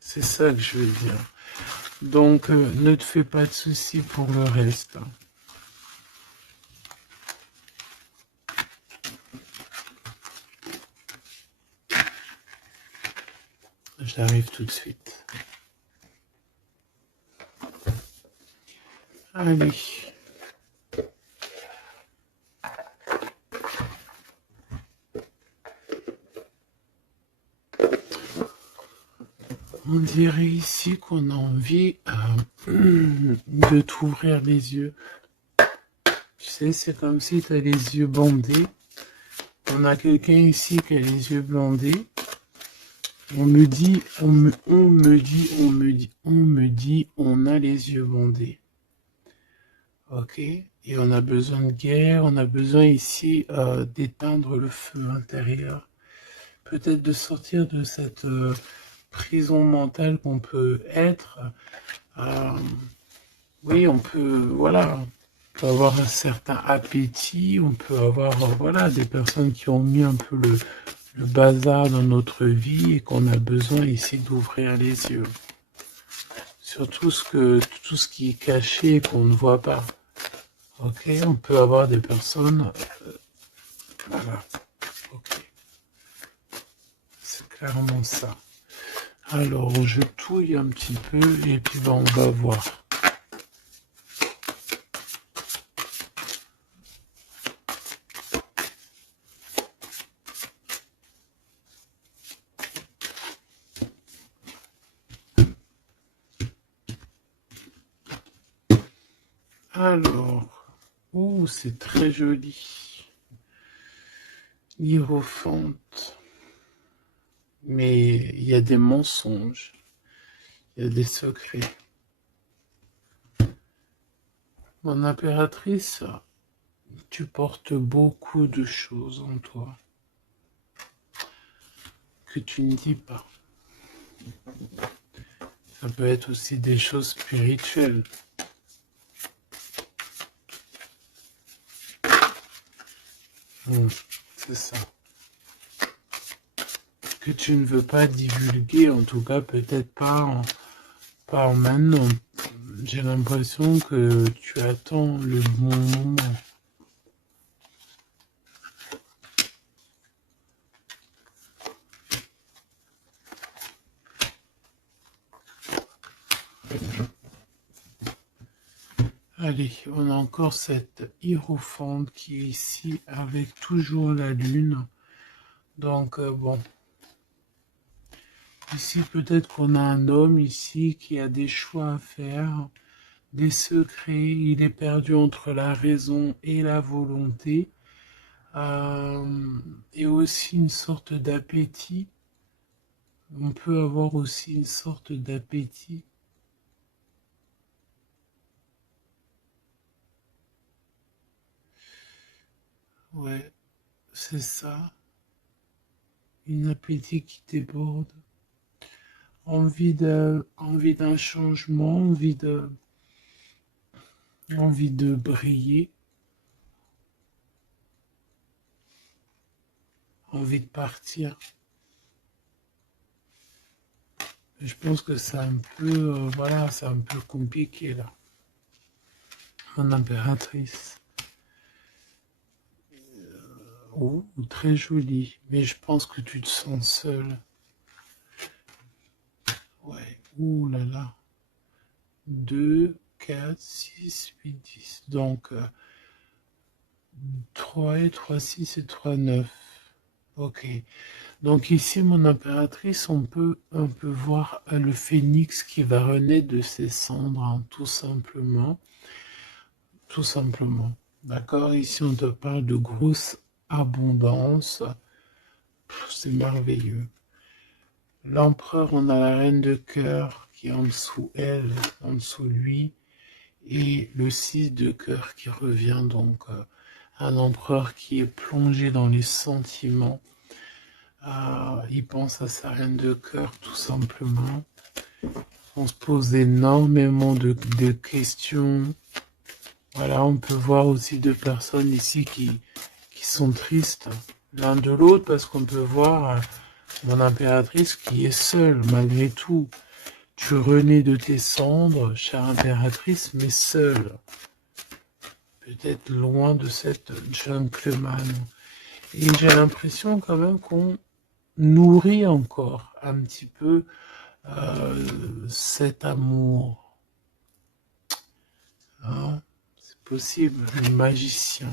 C'est ça que je veux dire. Donc ne te fais pas de soucis pour le reste. J'arrive tout de suite. Allez. On dirait ici qu'on a envie de t'ouvrir les yeux. Tu sais, c'est comme si tu as les yeux bandés. On a quelqu'un ici qui a les yeux bandés. On me dit, on a les yeux bandés. Ok? Et on a besoin de guerre, on a besoin ici d'éteindre le feu intérieur. Peut-être de sortir de cette prison mentale qu'on peut être. Euh, oui, on peut, voilà, on peut avoir un certain appétit, on peut avoir, voilà, des personnes qui ont mis un peu le bazar dans notre vie et qu'on a besoin ici d'ouvrir les yeux. Sur tout ce qui est caché et qu'on ne voit pas. Ok, on peut avoir des personnes, voilà, ok, c'est clairement ça. Alors, je touille un petit peu et puis ben, on va voir. Alors, oh, c'est très joli. Hiérophante. Mais il y a des mensonges, il y a des secrets. Mon impératrice, tu portes beaucoup de choses en toi que tu ne dis pas. Ça peut être aussi des choses spirituelles. C'est ça. Que tu ne veux pas divulguer, en tout cas peut-être pas en maintenant. J'ai l'impression que tu attends le bon moment. Allez, on a encore cette hiérophante qui est ici avec toujours la lune. Donc bon, ici peut-être qu'on a un homme ici qui a des choix à faire, des secrets, il est perdu entre la raison et la volonté, et aussi une sorte d'appétit. On peut avoir aussi une sorte d'appétit. Ouais, c'est ça. Une appétit qui déborde. Envie d'un changement, envie de... envie de briller, envie de partir. Je pense que c'est un peu, voilà, c'est un peu compliqué là. Mon impératrice. Oh, très jolie. Mais je pense que tu te sens seule. Ouais. Ouh là là. 2, 4, 6, 8, 10. Donc, 3 et 3, 6 et 3, 9. Ok. Donc ici, mon impératrice, on peut voir le phénix qui va renaître de ses cendres, hein, tout simplement. Tout simplement. D'accord? Ici, on te parle de grosse abondance. C'est merveilleux. L'empereur, on a la reine de cœur qui est en dessous elle, en dessous lui, et le 6 de cœur qui revient, donc un empereur qui est plongé dans les sentiments. Il pense à sa reine de cœur, tout simplement. On se pose énormément de questions. Voilà, on peut voir aussi deux personnes ici qui sont tristes l'un de l'autre, parce qu'on peut voir mon impératrice qui est seule, malgré tout. Tu renais de tes cendres, chère impératrice, mais seule. Peut-être loin de cette gentleman. Et j'ai l'impression quand même qu'on nourrit encore un petit peu cet amour. Hein, c'est possible, le magicien.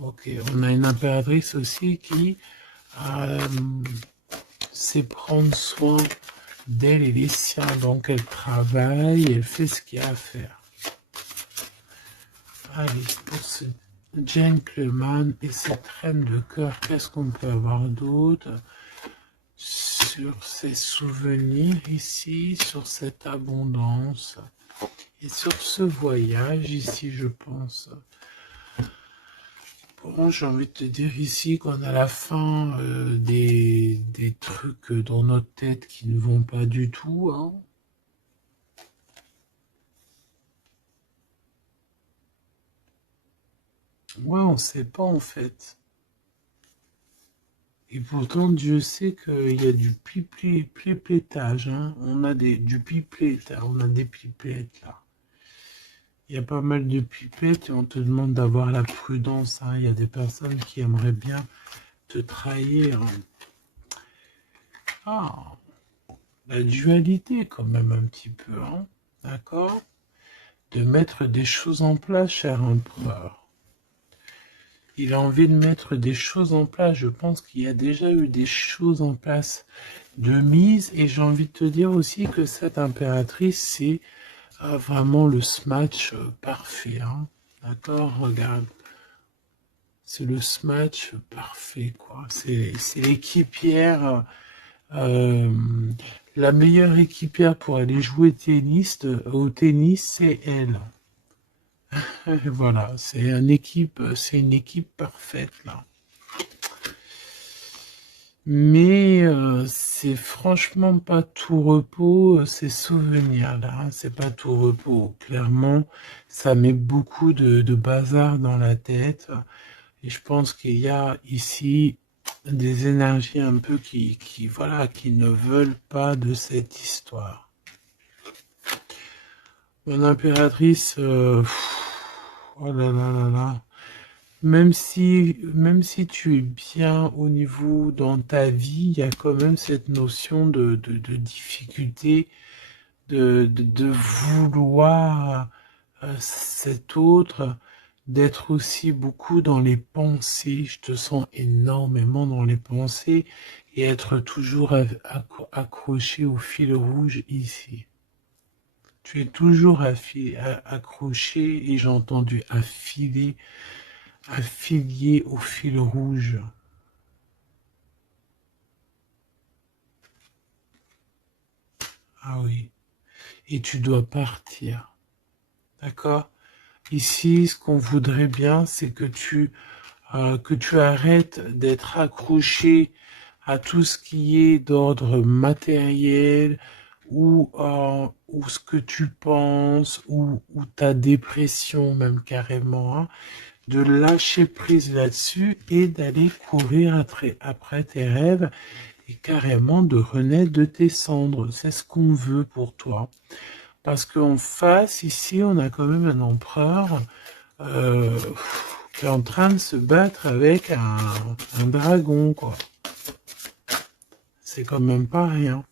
Ok, on a une impératrice aussi qui sait prendre soin d'elle et des siens. Donc elle travaille, elle fait ce qu'il y a à faire. Allez, pour ce gentleman et cette reine de cœur, qu'est-ce qu'on peut avoir d'autre sur ces souvenirs ici, sur cette abondance et sur ce voyage ici, je pense. Bon, j'ai envie de te dire ici qu'on a la fin des trucs dans notre tête qui ne vont pas du tout, hein. Ouais, on sait pas en fait. Et pourtant, Dieu sait qu'il y a du piplettage, hein. On a du pipelette, on a des pipettes là. Il y a pas mal de pipettes et on te demande d'avoir la prudence, hein. Il y a des personnes qui aimeraient bien te trahir. Ah, la dualité quand même un petit peu, hein. D'accord? De mettre des choses en place, cher empereur. Il a envie de mettre des choses en place. Je pense qu'il y a déjà eu des choses en place de mise. Et j'ai envie de te dire aussi que cette impératrice, c'est vraiment le smash parfait. Hein. D'accord? Regarde. C'est le smash parfait, quoi. C'est l'équipière, la meilleure équipière pour aller jouer au tennis, c'est elle. Voilà, c'est une équipe parfaite là. Mais c'est franchement pas tout repos, ces souvenirs-là, hein, c'est pas tout repos. Clairement, ça met beaucoup de bazar dans la tête. Et je pense qu'il y a ici des énergies un peu voilà, qui ne veulent pas de cette histoire. Mon impératrice, oh là là là là. Même si tu es bien au niveau dans ta vie, il y a quand même cette notion de difficulté, de vouloir cet autre, d'être aussi beaucoup dans les pensées. Je te sens énormément dans les pensées et être toujours accroché au fil rouge ici. Tu es toujours accroché et j'ai entendu affilié au fil rouge. Ah oui. Et tu dois partir. D'accord? Ici, ce qu'on voudrait bien, c'est que tu arrêtes d'être accroché à tout ce qui est d'ordre matériel ou ce que tu penses, ou ta dépression même carrément, hein, de lâcher prise là-dessus et d'aller courir après tes rêves et carrément de renaître de tes cendres. C'est ce qu'on veut pour toi. Parce qu'en face, ici, on a quand même un empereur euh, qui est en train de se battre avec un dragon, quoi. C'est quand même pas rien.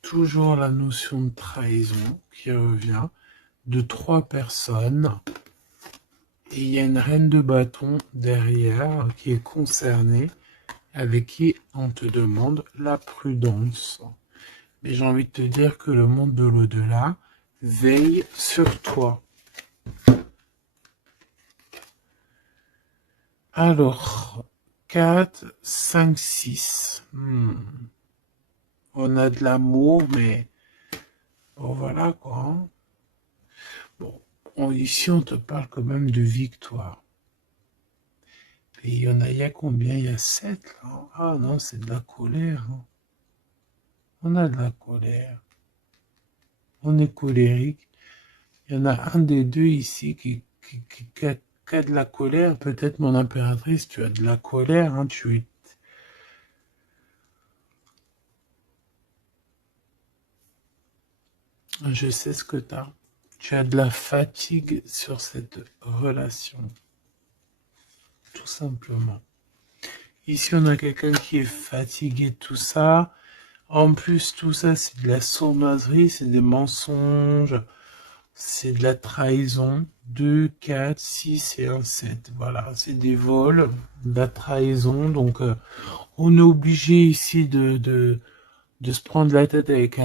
Toujours la notion de trahison qui revient de 3 personnes. Et il y a une reine de bâton derrière qui est concernée, avec qui on te demande la prudence. Mais j'ai envie de te dire que le monde de l'au-delà veille sur toi. Alors, 4, 5, 6. On a de l'amour, mais bon, voilà quoi. Hein. Bon, ici, on te parle quand même de victoire. Et il y a combien? Il y a 7 là. Ah non, c'est de la colère. Hein. On a de la colère. On est colérique. Il y en a un des deux ici qui a de la colère. Peut-être mon impératrice, tu as de la colère. Hein, Je sais ce que tu as. Tu as de la fatigue sur cette relation. Tout simplement. Ici, on a quelqu'un qui est fatigué de tout ça. En plus, tout ça, c'est de la sournoiserie, c'est des mensonges, c'est de la trahison. 2, 4, 6 et un 7. Voilà, c'est des vols, de la trahison. Donc, on est obligé ici de se prendre la tête avec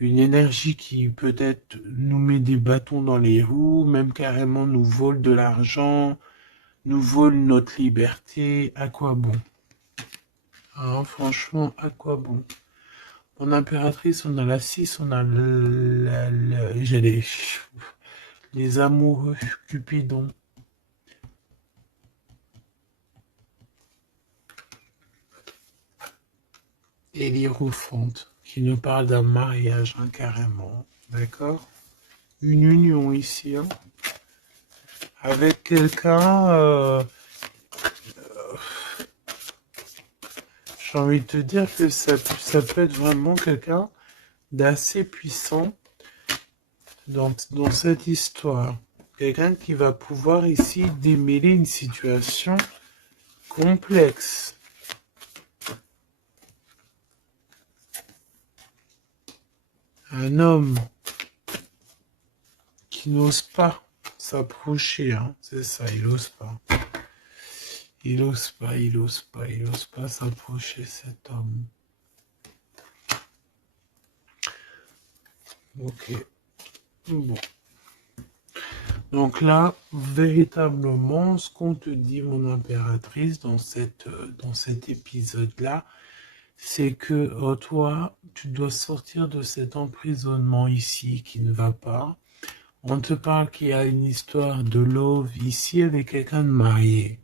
une énergie qui peut-être nous met des bâtons dans les roues, même carrément nous vole de l'argent, nous vole notre liberté. À quoi bon? Hein, franchement, à quoi bon? Mon impératrice, on a la 6, on a j'ai les amoureux Cupidon. Et l'Hiérophante, qui nous parle d'un mariage, hein, carrément. D'accord? Une union ici, hein, avec quelqu'un, j'ai envie de te dire que ça peut être vraiment quelqu'un d'assez puissant dans cette histoire. Quelqu'un qui va pouvoir ici démêler une situation complexe. Un homme qui n'ose pas s'approcher, hein, c'est ça, il n'ose pas. Il n'ose pas, il n'ose pas, il n'ose pas s'approcher, cet homme. Ok. Bon. Donc là, véritablement, ce qu'on te dit, mon impératrice, dans cet épisode-là, c'est que toi, tu dois sortir de cet emprisonnement ici qui ne va pas. On te parle qu'il y a une histoire de love ici avec quelqu'un de marié.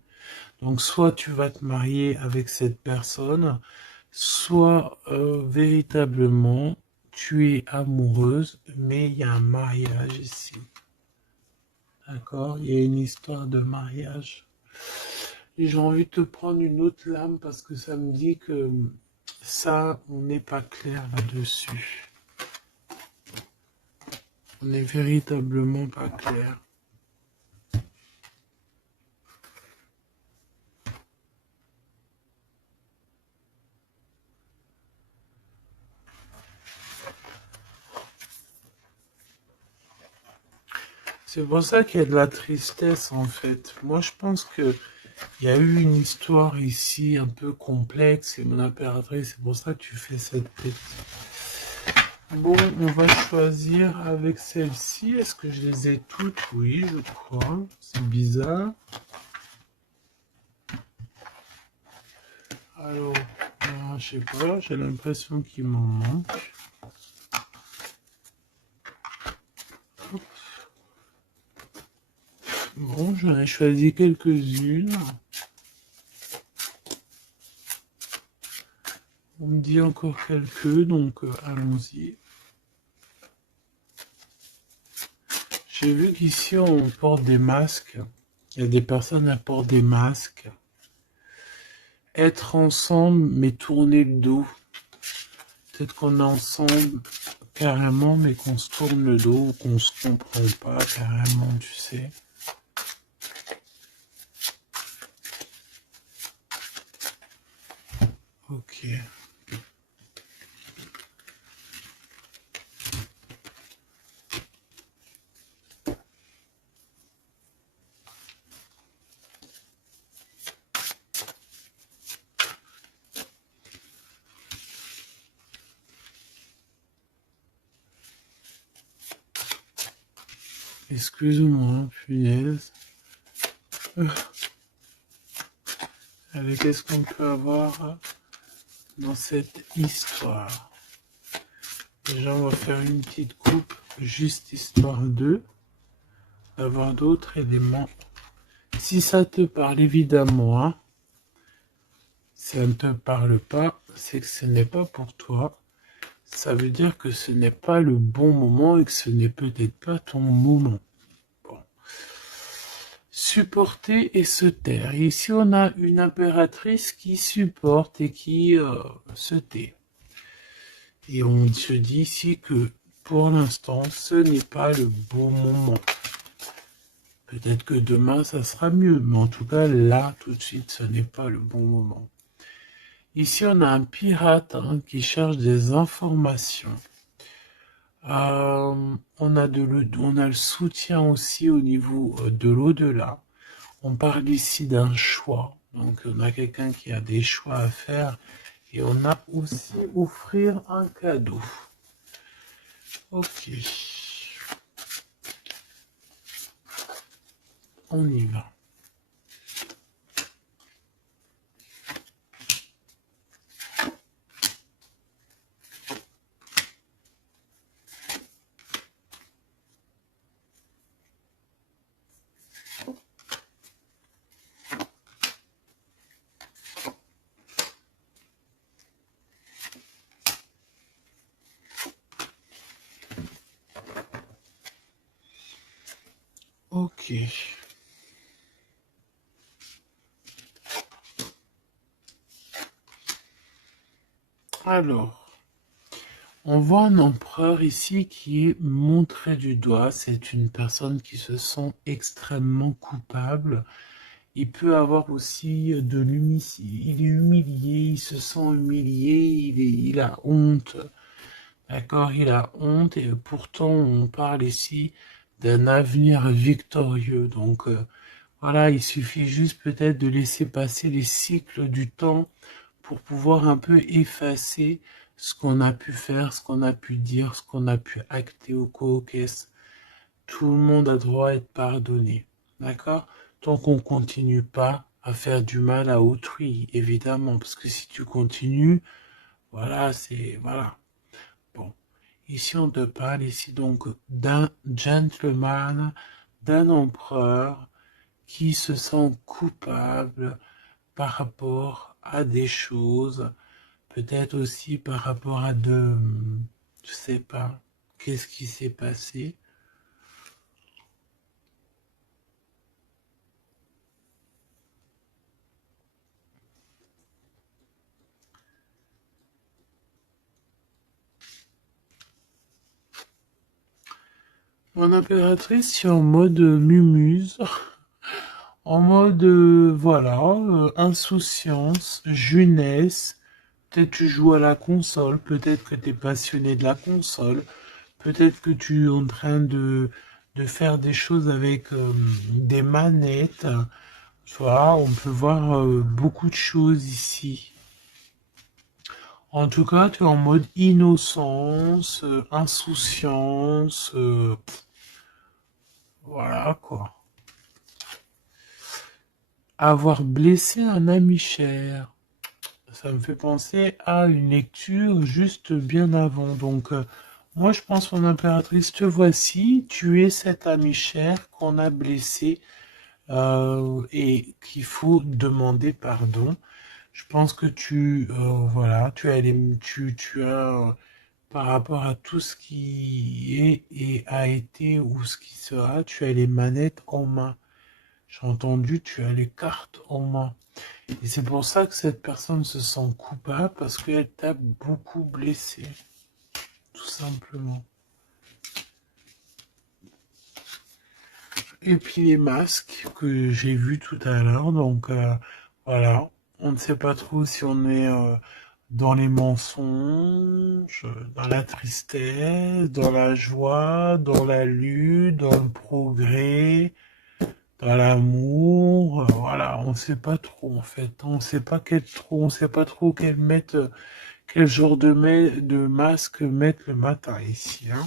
Donc soit tu vas te marier avec cette personne, soit véritablement tu es amoureuse, mais il y a un mariage ici. D'accord? Il y a une histoire de mariage. Et j'ai envie de te prendre une autre lame parce que ça me dit que ça, on n'est pas clair là-dessus. On n'est véritablement pas clair. C'est pour ça qu'il y a de la tristesse en fait. Moi je pense que il y a eu une histoire ici un peu complexe et mon impératrice, c'est pour ça que tu fais cette pète. Bon, on va choisir avec celle-ci. Est-ce que je les ai toutes? Oui, je crois. C'est bizarre. Alors, je sais pas, j'ai l'impression qu'il m'en manque. Bon, j'en ai choisi quelques-unes. On me dit encore quelques, donc allons-y. J'ai vu qu'ici on porte des masques. Il y a des personnes qui portent des masques. Être ensemble mais tourner le dos. Peut-être qu'on est ensemble carrément mais qu'on se tourne le dos ou qu'on se comprend pas carrément, tu sais. Ok. Excuse-moi, punaise. Allez, qu'est-ce qu'on peut avoir dans cette histoire? Déjà, on va faire une petite coupe, juste histoire d'avoir d'autres éléments. Si ça te parle, évidemment, hein. Si ça ne te parle pas, c'est que ce n'est pas pour toi. Ça veut dire que ce n'est pas le bon moment et que ce n'est peut-être pas ton moment. Bon. Supporter et se taire. Ici, on a une impératrice qui supporte et qui se tait. Et on se dit ici que pour l'instant, ce n'est pas le bon moment. Peut-être que demain, ça sera mieux, mais en tout cas, là, tout de suite, ce n'est pas le bon moment. Ici, on a un pirate qui cherche des informations. On a le soutien aussi au niveau de l'au-delà. On parle ici d'un choix. Donc, on a quelqu'un qui a des choix à faire. Et on a aussi offrir un cadeau. Ok. On y va. Ok. Alors, on voit un empereur ici qui est montré du doigt. C'est une personne qui se sent extrêmement coupable. Il peut avoir aussi de l'humilité. Il est humilié, il se sent humilié, il a honte. D'accord, il a honte et pourtant on parle ici d'un avenir victorieux. Donc voilà, il suffit juste peut-être de laisser passer les cycles du temps pour pouvoir un peu effacer ce qu'on a pu faire, ce qu'on a pu dire, ce qu'on a pu acter au co-caisse. Tout le monde a droit à être pardonné. D'accord? Tant qu'on continue pas à faire du mal à autrui, évidemment. Parce que si tu continues, voilà, voilà. Bon. Ici, on te parle ici donc d'un gentleman, d'un empereur qui se sent coupable par rapport à des choses, peut-être aussi par rapport à je sais pas, qu'est-ce qui s'est passé. Mon impératrice, c'est en mode mumuse, en mode, voilà, insouciance, jeunesse. Peut-être tu joues à la console, peut-être que tu es passionné de la console, peut-être que tu es en train de faire des choses avec des manettes. Tu vois, on peut voir beaucoup de choses ici. En tout cas, tu es en mode innocence, insouciance, voilà quoi. Avoir blessé un ami cher. Ça me fait penser à une lecture juste bien avant. Donc, moi, je pense, mon impératrice, te voici. Tu es cet ami cher qu'on a blessé et qu'il faut demander pardon. Je pense que voilà, tu as, par rapport à tout ce qui est et a été ou ce qui sera, tu as les manettes en main. J'ai entendu, tu as les cartes en main. Et c'est pour ça que cette personne se sent coupable parce qu'elle t'a beaucoup blessé, tout simplement. Et puis les masques que j'ai vus tout à l'heure, donc voilà, on ne sait pas trop si on est dans les mensonges, dans la tristesse, dans la joie, dans la lutte, dans le progrès, dans l'amour, voilà, on ne sait pas trop en fait, on sait pas trop quel genre de masque mettre le matin ici, hein.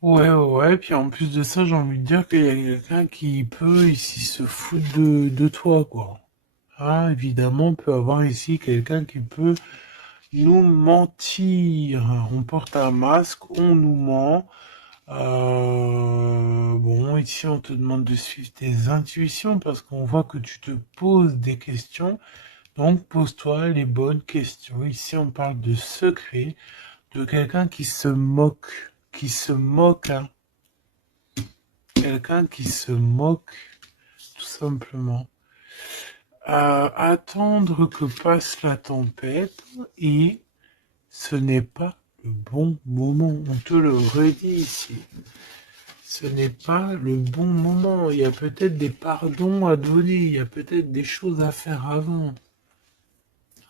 Ouais, ouais, ouais, puis en plus de ça, j'ai envie de dire qu'il y a quelqu'un qui peut ici se foutre de toi, quoi. Ah, évidemment, on peut avoir ici quelqu'un qui peut nous mentir. On porte un masque, on nous ment. Bon, ici, on te demande de suivre tes intuitions parce qu'on voit que tu te poses des questions. Donc, pose-toi les bonnes questions. Ici, on parle de secret, de quelqu'un qui se moque, hein. Quelqu'un qui se moque, tout simplement. Attendre que passe la tempête et ce n'est pas le bon moment. On te le redit ici. Ce n'est pas le bon moment. Il y a peut-être des pardons à donner. Il y a peut-être des choses à faire avant.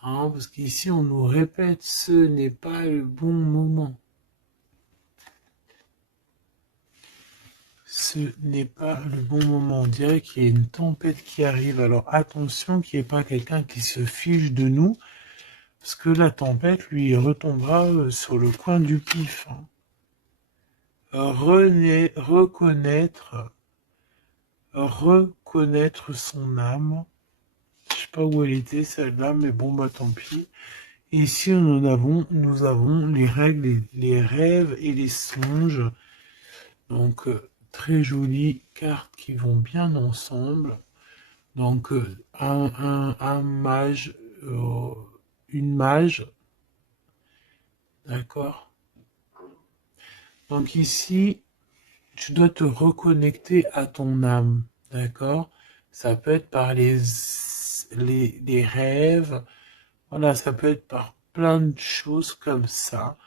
Hein, parce qu'ici, on nous répète, ce n'est pas le bon moment. Ce n'est pas le bon moment. On dirait qu'il y a une tempête qui arrive. Alors attention qu'il n'y ait pas quelqu'un qui se fiche de nous. Parce que la tempête, lui, retombera sur le coin du pif, hein. Reconnaître son âme. Je sais pas où elle était celle-là, mais bon bah tant pis. Et ici nous avons les règles, les rêves et les songes. Donc très jolies cartes qui vont bien ensemble. Donc un mage, une mage, d'accord. Donc ici, tu dois te reconnecter à ton âme, d'accord? Ça peut être par les rêves, voilà, ça peut être par plein de choses comme ça.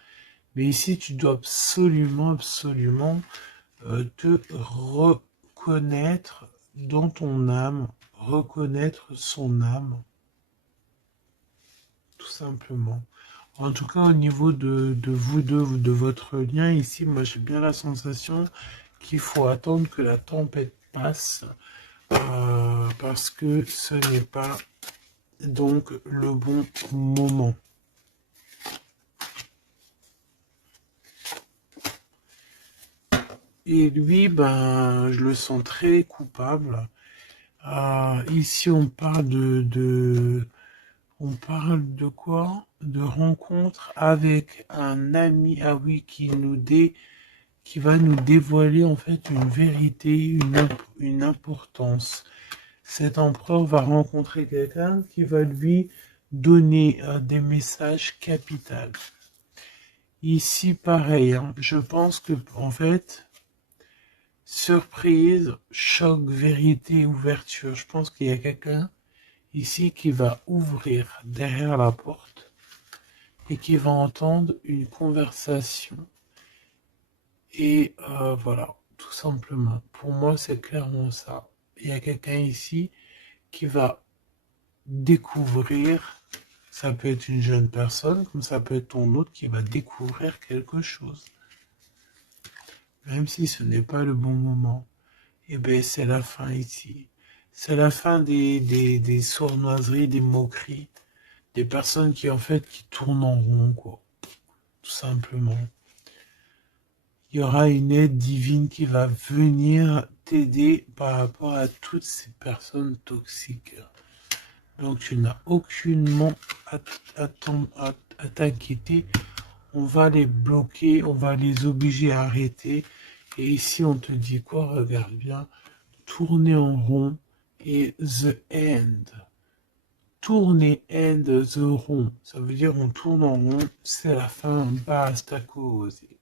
Mais ici, tu dois absolument, absolument te reconnaître dans ton âme, reconnaître son âme, tout simplement. En tout cas, au niveau de vous deux, de votre lien ici, moi j'ai bien la sensation qu'il faut attendre que la tempête passe parce que ce n'est pas donc le bon moment. Et lui, ben, je le sens très coupable. Ici, on parle on parle de quoi? De rencontre avec un ami, ah oui, qui va nous dévoiler en fait une vérité, une importance. Cet empereur va rencontrer quelqu'un qui va lui donner des messages capitaux. Ici, pareil, hein, je pense que en fait, surprise, choc, vérité, ouverture. Je pense qu'il y a quelqu'un ici qui va ouvrir derrière la porte et qui va entendre une conversation. Et voilà, tout simplement. Pour moi, c'est clairement ça. Il y a quelqu'un ici qui va découvrir, ça peut être une jeune personne, comme ça peut être ton autre qui va découvrir quelque chose. Même si ce n'est pas le bon moment. Et bien, c'est la fin ici. C'est la fin des sournoiseries, des moqueries, des personnes qui, en fait, qui tournent en rond, quoi. Tout simplement. Il y aura une aide divine qui va venir t'aider par rapport à toutes ces personnes toxiques. Donc tu n'as aucunement à t'inquiéter. On va les bloquer, on va les obliger à arrêter Et ici, on te dit quoi? Regarde bien. Tourner en rond et the end. Tourner end the rond. Ça veut dire on tourne en rond, c'est la fin, basta cosy.